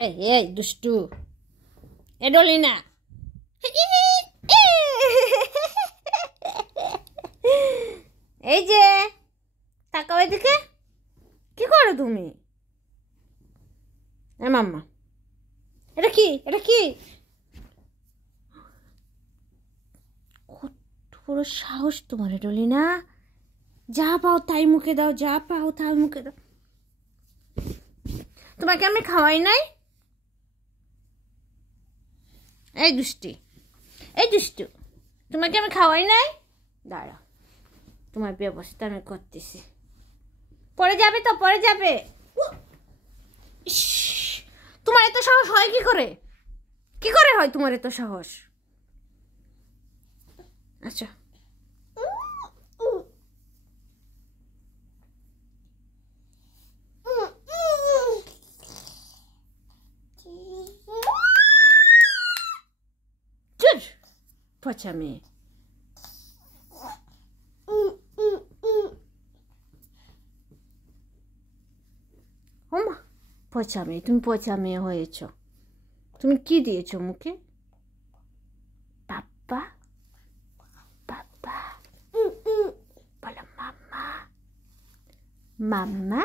এই দুষ্টু এডলিনা এই যে তাকাও এদিকে কি করো তুমি মাম্মা এটা কি কত বড় সাহস তোমার এডলিনা যা পাও তাই মুখে দাও তোমাকে আমি খাওয়াই নাই এই দুষ্টু তোমাকে আমি খাওয়াই নাই দাঁড়াও তোমার ব্যবস্থা আমি করতেছি পড়ে যাবে তোমার এত সাহস হয় কি করে হয় তোমার এত সাহস আচ্ছা পচা মেয়ে পচা মেয়ে তুমি পচা মেয়ে হয়েছ তুমি কি দিয়েছো মুখে পাপ্পা বলো মাম্মা